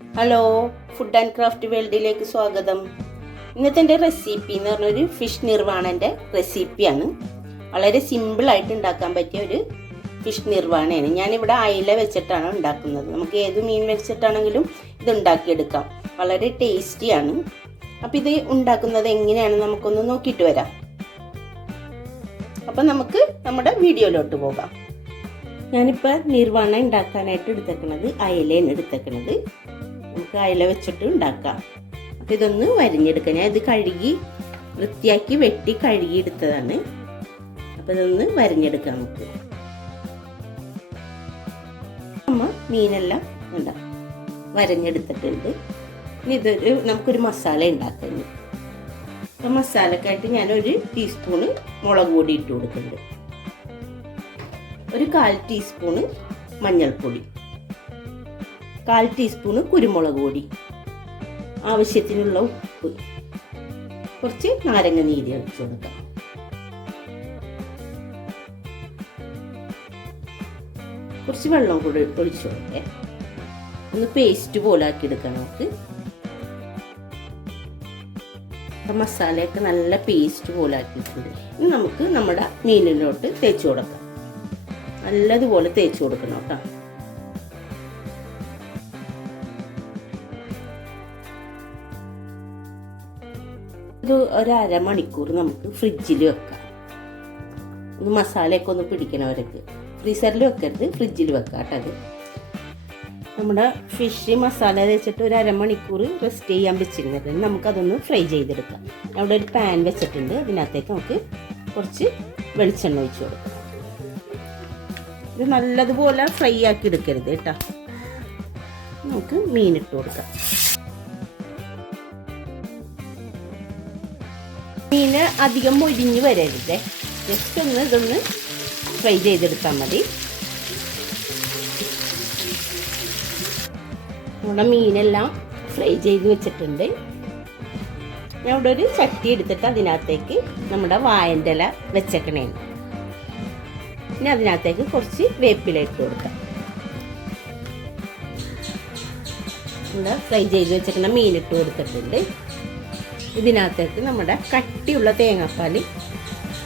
Hello, food and craft വേൾഡിലേക്ക് സ്വാഗതം. ഇന്നത്തെ എൻ്റെ റെസിപ്പി എന്ന് പറഞ്ഞൊരു ഫിഷ് നിർവാണൻ്റെ റെസിപ്പിയാണ്. വളരെ സിമ്പിളായിട്ട് ഉണ്ടാക്കാൻ പറ്റിയ ഒരു ഫിഷ് നിർവാണയാണ്. ഞാനിവിടെ അയില വെച്ചിട്ടാണ് ഉണ്ടാക്കുന്നത്. നമുക്ക് ഏത് മീൻ വെച്ചിട്ടാണെങ്കിലും ഇത് ഉണ്ടാക്കിയെടുക്കാം. വളരെ ടേസ്റ്റിയാണ്. അപ്പോൾ ഇത് ഉണ്ടാക്കുന്നത് എങ്ങനെയാണെന്ന് നമുക്കൊന്ന് നോക്കിയിട്ട് വരാം. അപ്പം നമുക്ക് നമ്മുടെ വീഡിയോയിലോട്ട് പോകാം. ഞാനിപ്പോൾ നിർവാണ ഉണ്ടാക്കാനായിട്ട് എടുത്തേക്കുന്നത് അയിലയാണ് എടുത്തേക്കുന്നത്. നമുക്ക് അയില വെച്ചിട്ട് ഉണ്ടാക്കാം. അപ്പം ഇതൊന്ന് വരിഞ്ഞെടുക്കാം. ഞാൻ ഇത് കഴുകി വൃത്തിയാക്കി വെട്ടി കഴുകി എടുത്തതാണ്. അപ്പം ഇതൊന്ന് വരിഞ്ഞെടുക്കാം നമുക്ക്. മീനെല്ലാം ഉണ്ടാവും വരഞ്ഞെടുത്തിട്ടുണ്ട്. ഇനി നമുക്കൊരു മസാല ഉണ്ടാക്കാം. അപ്പം മസാലക്കായിട്ട് ഞാനൊരു ടീസ്പൂണ് മുളക് പൊടി ഇട്ട് കൊടുക്കുന്നുണ്ട്. ഒരു 1/4 ടീസ്പൂണ് മഞ്ഞൾപ്പൊടി, 1/4 ടീസ്പൂണ് കുരുമുളക് പൊടി, ആവശ്യത്തിനുള്ള ഉപ്പ്, കുറച്ച് നാരങ്ങ നീര് ഒഴിച്ചു കൊടുക്കാം. കുറച്ച് വെള്ളം കൂടി ഒഴിച്ചു കൊടുക്കേ. ഒന്ന് പേസ്റ്റ് പോലെ ആക്കി എടുക്കാം നമുക്ക്. മസാലയൊക്കെ നല്ല പേസ്റ്റ് പോലെ ആക്കിയിട്ടുണ്ട്. ഇനി നമുക്ക് നമ്മുടെ മീനിലോട്ട് തേച്ച് കൊടുക്കാം. നല്ലതുപോലെ തേച്ച് കൊടുക്കണം കേട്ടോ. ഇത് ഒരു അരമണിക്കൂർ നമുക്ക് ഫ്രിഡ്ജിൽ വെക്കാം. ഒന്ന് മസാലയൊക്കെ ഒന്ന് പിടിക്കണവരൊക്കെ. ഫ്രീസറിൽ വെക്കരുത്, ഫ്രിഡ്ജിൽ വെക്കാം കേട്ടോ. അത് നമ്മുടെ ഫിഷ് മസാല തേച്ചിട്ട് ഒരു അരമണിക്കൂർ റെസ്റ്റ് ചെയ്യാൻ വെച്ചിരുന്നത് നമുക്കതൊന്ന് ഫ്രൈ ചെയ്തെടുക്കാം. അവിടെ ഒരു പാൻ വെച്ചിട്ടുണ്ട്. അതിനകത്തേക്ക് നമുക്ക് കുറച്ച് വെളിച്ചെണ്ണ ഒഴിച്ച് കൊടുക്കാം. ഇത് നല്ലതുപോലെ ഫ്രൈ ആക്കി എടുക്കരുത് കേട്ടോ. നമുക്ക് മീനിട്ട് കൊടുക്കാം. മീന് അധികം മൊരിഞ്ഞ് വരരുതേ. ജസ്റ്റ് ഒന്ന് ഇതൊന്ന് ഫ്രൈ ചെയ്തെടുത്താൽ മതി. നമ്മുടെ മീനെല്ലാം ഫ്രൈ ചെയ്ത് വെച്ചിട്ടുണ്ട്. ഞാൻ ഇവിടെ ഒരു ചട്ടി എടുത്തിട്ട് അതിനകത്തേക്ക് നമ്മുടെ വാഴൻ്റെ ഇല വെച്ചേക്കണേ. ഇനി അതിനകത്തേക്ക് കുറച്ച് വേപ്പില ഇട്ട് കൊടുക്കാം. ഇവിടെ ഫ്രൈ ചെയ്ത് വെച്ചിരിക്കുന്ന മീനിട്ട് കൊടുത്തിട്ടുണ്ട്. ഇതിനകത്തേക്ക് നമ്മുടെ കട്ടിയുള്ള തേങ്ങാപ്പാൽ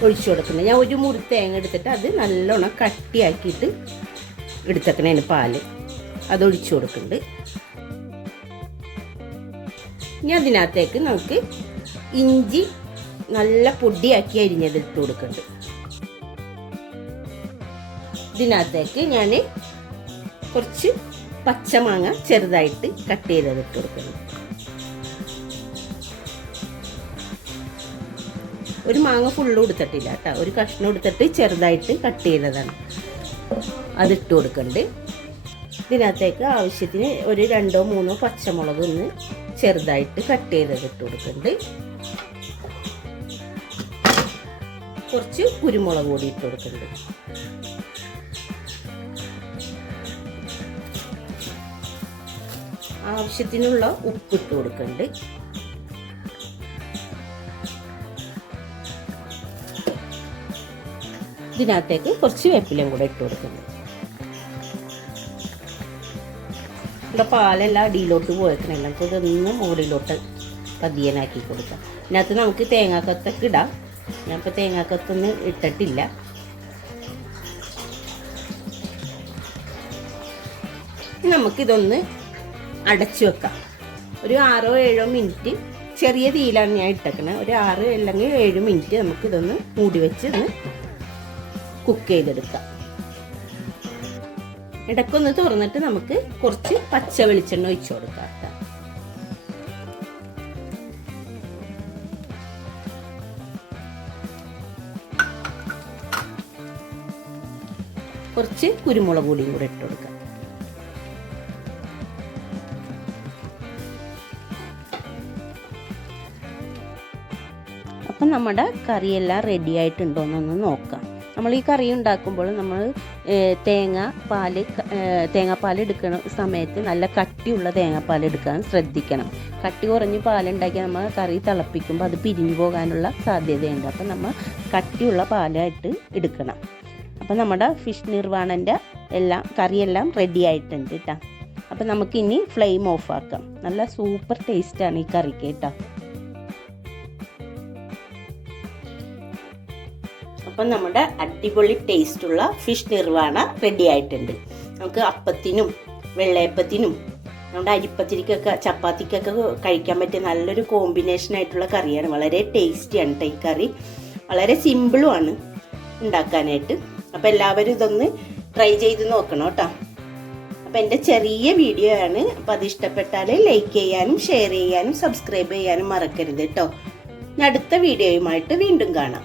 ഒഴിച്ചു കൊടുക്കുന്നത്. ഞാൻ ഒരു മുറി തേങ്ങ എടുത്തിട്ട് അത് നല്ലോണം കട്ടിയാക്കിയിട്ട് എടുത്തേക്കണേന് പാല് അതൊഴിച്ചു കൊടുക്കുന്നുണ്ട്. ഇനി അതിനകത്തേക്ക് നമുക്ക് ഇഞ്ചി നല്ല പൊടിയാക്കി അരിഞ്ഞത് ഇട്ട് കൊടുക്കുന്നുണ്ട്. ഇതിനകത്തേക്ക് ഞാൻ കുറച്ച് പച്ചമാങ്ങ ചെറുതായിട്ട് കട്ട് ചെയ്തത് ഇട്ട് കൊടുക്കുന്നു. ഒരു മാങ്ങ ഫുള്ളും എടുത്തിട്ടില്ല കേട്ടോ. ഒരു കഷ്ണം എടുത്തിട്ട് ചെറുതായിട്ട് കട്ട് ചെയ്തതാണ്, അതിട്ട് കൊടുക്കുന്നുണ്ട്. ഇതിനകത്തേക്ക് ആവശ്യത്തിന് ഒരു 2-3 പച്ചമുളക് ഒന്ന് ചെറുതായിട്ട് കട്ട് ചെയ്തത് ഇട്ട് കൊടുക്കുന്നുണ്ട്. കുറച്ച് കുരുമുളക് പൊടി ഇട്ട് കൊടുക്കുന്നുണ്ട്. ആവശ്യത്തിനുള്ള ഉപ്പ് ഇട്ട് കൊടുക്കുന്നുണ്ട്. ഇതിനകത്തേക്ക് കുറച്ച് വേപ്പിലയും കൂടെ ഇട്ട് കൊടുക്കുന്നു. ഇവിടെ പാലെല്ലാം അടിയിലോട്ട് പോയേക്കണല്ലോ. അപ്പോൾ ഇതൊന്ന് മുകളിലോട്ട് പതിയനാക്കി കൊടുക്കാം. ഇതിനകത്ത് നമുക്ക് തേങ്ങാക്കൊത്തൊക്കെ ഇടാം. ഞാനിപ്പോൾ തേങ്ങാക്കൊത്തൊന്നും ഇട്ടിട്ടില്ല. നമുക്കിതൊന്ന് അടച്ചു വെക്കാം. ഒരു 6-7 മിനിറ്റ് ചെറിയ തീയിലാണ് ഞാൻ ഇട്ടേക്കണത്. ഒരു 6 അല്ലെങ്കിൽ 7 മിനിറ്റ് നമുക്കിതൊന്ന് മൂടി വെച്ച് ഒന്ന് കുക്ക് ചെയ്തെടുക്കാം. ഇടയ്ക്കൊന്ന് തുറന്നിട്ട് നമുക്ക് കുറച്ച് പച്ച വെളിച്ചെണ്ണ ഒഴിച്ചു കൊടുക്കാം. കുറച്ച് കുരുമുളക് പൊടിയും കൂടെ ഇട്ട് കൊടുക്കാം. അപ്പം നമ്മുടെ കറിയെല്ലാം റെഡി ആയിട്ടുണ്ടോയെന്നൊന്ന് നോക്കാം. നമ്മൾ ഈ കറി ഉണ്ടാക്കുമ്പോൾ നമ്മൾ തേങ്ങാപ്പാൽ എടുക്കുന്ന സമയത്ത് നല്ല കട്ടിയുള്ള തേങ്ങാപ്പാൽ എടുക്കാൻ ശ്രദ്ധിക്കണം. കട്ടി കുറഞ്ഞ് പാലുണ്ടാക്കിയാൽ നമ്മൾ കറി തിളപ്പിക്കുമ്പോൾ അത് പിരിഞ്ഞു പോകാനുള്ള സാധ്യതയുണ്ട്. അപ്പം നമ്മൾ കട്ടിയുള്ള പാലായിട്ട് എടുക്കണം. അപ്പം നമ്മുടെ ഫിഷ് നിർവാണൻ്റെ കറിയെല്ലാം റെഡി ആയിട്ടുണ്ട് കേട്ടോ. അപ്പം നമുക്കിനി ഫ്ലെയിം ഓഫ് ആക്കാം. നല്ല സൂപ്പർ ടേസ്റ്റാണ് ഈ കറിക്ക് കേട്ടോ. അപ്പം നമ്മുടെ അടിപൊളി ടേസ്റ്റുള്ള ഫിഷ് നിർവാണ റെഡി ആയിട്ടുണ്ട്. നമുക്ക് അപ്പത്തിനും വെള്ളയപ്പത്തിനും നമ്മുടെ അരിപ്പത്തിരിക്കൊക്കെ ചപ്പാത്തിക്കൊക്കെ കഴിക്കാൻ പറ്റിയ നല്ലൊരു കോമ്പിനേഷൻ ആയിട്ടുള്ള കറിയാണ്. വളരെ ടേസ്റ്റിയാണ് കേട്ടോ ഈ കറി. വളരെ സിമ്പിളുമാണ് ഉണ്ടാക്കാനായിട്ട്. അപ്പോൾ എല്ലാവരും ഇതൊന്ന് ട്രൈ ചെയ്ത് നോക്കണം കേട്ടോ. അപ്പോൾ എൻ്റെ ചെറിയ വീഡിയോ ആണ്. അപ്പോൾ അത് ഇഷ്ടപ്പെട്ടാൽ ലൈക്ക് ചെയ്യാനും ഷെയർ ചെയ്യാനും സബ്സ്ക്രൈബ് ചെയ്യാനും മറക്കരുത് കേട്ടോ. അടുത്ത വീഡിയോയുമായിട്ട് വീണ്ടും കാണാം.